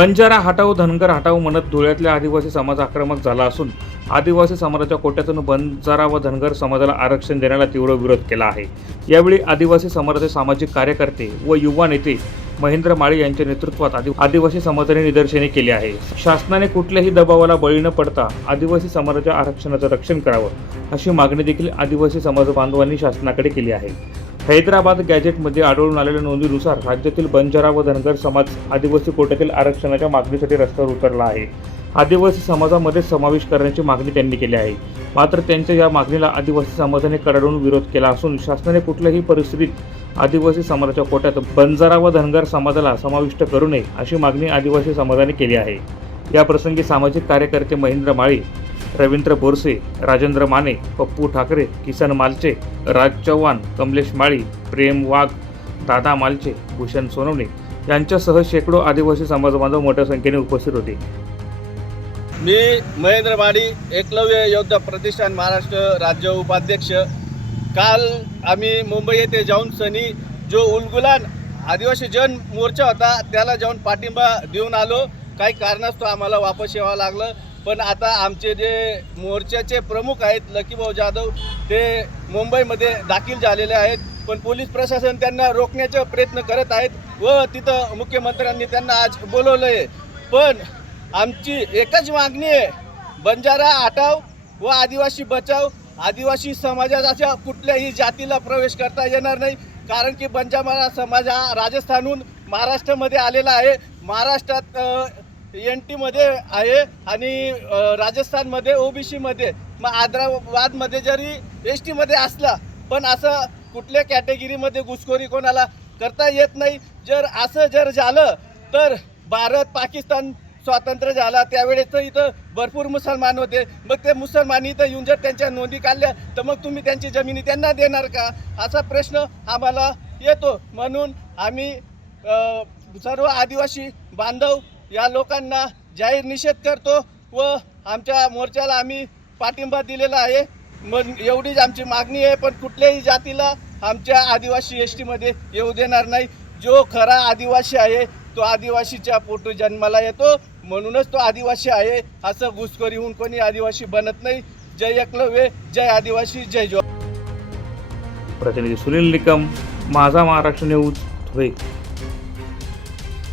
बंजारा हटाव धनगर हटाव म्हणत धुळ्यातल्या आदिवासी समाज आक्रमक झाला असून आदिवासी समाजाच्या कोट्यातून बंजारा व धनगर समाजाला आरक्षण देण्याला तीव्र विरोध केला आहे. यावेळी आदिवासी समाजाचे सामाजिक कार्यकर्ते व युवा नेते महेंद्र माळी यांच्या नेतृत्वात आदि आदिवासी समाजाने निदर्शने केली आहे. शासनाने कुठल्याही दबावाला बळी न पडता आदिवासी समाजाच्या आरक्षणाचं रक्षण करावं अशी मागणी देखील आदिवासी समाज बांधवांनी शासनाकडे केली आहे. हैदराबाद गॅजेटमध्ये आढळून आलेल्या नोंदीनुसार राज्यातील बंजारा व धनगर समाज आदिवासी कोट्यातील आरक्षणाच्या मागणीसाठी रस्त्यावर उतरला आहे. आदिवासी समाजामध्ये समावेश करण्याची मागणी त्यांनी केली आहे. मात्र त्यांच्या या मागणीला आदिवासी समाजाने कडाडून विरोध केला असून शासनाने कुठल्याही परिस्थितीत आदिवासी समाजाच्या कोट्यात बंजारा व धनगर समाजाला समाविष्ट करू नये अशी मागणी आदिवासी समाजाने केली आहे. या प्रसंगी सामाजिक कार्यकर्ते महेंद्र माळी रवींद्र बोरसे राजेंद्र माने पप्पू ठाकरे किसन मालचे राज चव्हाण कमलेश माळी प्रेम वाघ दादा मालचे भूषण सोनवणे यांच्यासह शेकडो आदिवासी समाजबांधव मोठ्या संख्येने उपस्थित होते. मी महेंद्र माडी एकलव्य योद्धा प्रतिष्ठान महाराष्ट्र राज्य उपाध्यक्ष. काल आम्ही मुंबई येथे जाऊन सनी जो उलगुलान आदिवासी जन मोर्चा होता त्याला जाऊन पाठिंबा देऊन आलो. काही कारणास्तव आम्हाला वापस यावं लागलं. पण आता आमचे जे मोर्चाचे प्रमुख आहेत लकीभाऊ जाधव ते मुंबईमध्ये दाखल झालेले आहेत. पण पोलीस प्रशासन त्यांना रोखण्याचा प्रयत्न करत आहेत व तिथं मुख्यमंत्र्यांनी त्यांना आज बोलवलं आहे पण आमची एकच मागणी आहे बंजारा हटाव व आदिवासी बचाव. आदिवासी समाजाच्या कुठल्याही जातीला प्रवेश करता येणार नाही कारण की बंजारा समाज हा राजस्थानहून महाराष्ट्रामध्ये आलेला आहे. महाराष्ट्रात एन टीमध्ये आहे आणि अ, राजस्थानमध्ये ओबीसीमध्ये मग आदराबादमध्ये जरी एस टीमध्ये असला पण असं कुठल्या कॅटेगरीमध्ये घुसखोरी कोणाला करता येत नाही. जर असं जर झालं तर भारत पाकिस्तान स्वातंत्र्य झाला. त्यावेळेस इथं भरपूर मुसलमान होते. मग ते मुसलमान इथं येऊन जर त्यांच्या नोंदी काढल्या तर मग तुम्ही त्यांची जमिनी त्यांना देणार का? असा प्रश्न आम्हाला येतो. म्हणून आम्ही सर्व आदिवासी बांधव या लोकांना जाहीर निषेध करतो व आमच्या मोर्चाला आम्ही पाठिंबा दिलेला आहे. मग एवढीच आमची मागणी आहे पण कुठल्याही जातीला आमच्या आदिवासी एस टीमध्ये येऊ देणार नाही. जो खरा आदिवासी आहे तो आदिवासीच्या पोटी जन्माला येतो. म्हणूनच तो आदिवासी आहे असं घुसखोरी होऊन कोणी आदिवासी बनत नाही. जय एकलव्य जय आदिवासी जय जो प्रतिनिधी सुनील निकम माझा महाराष्ट्र न्यूज धुळे.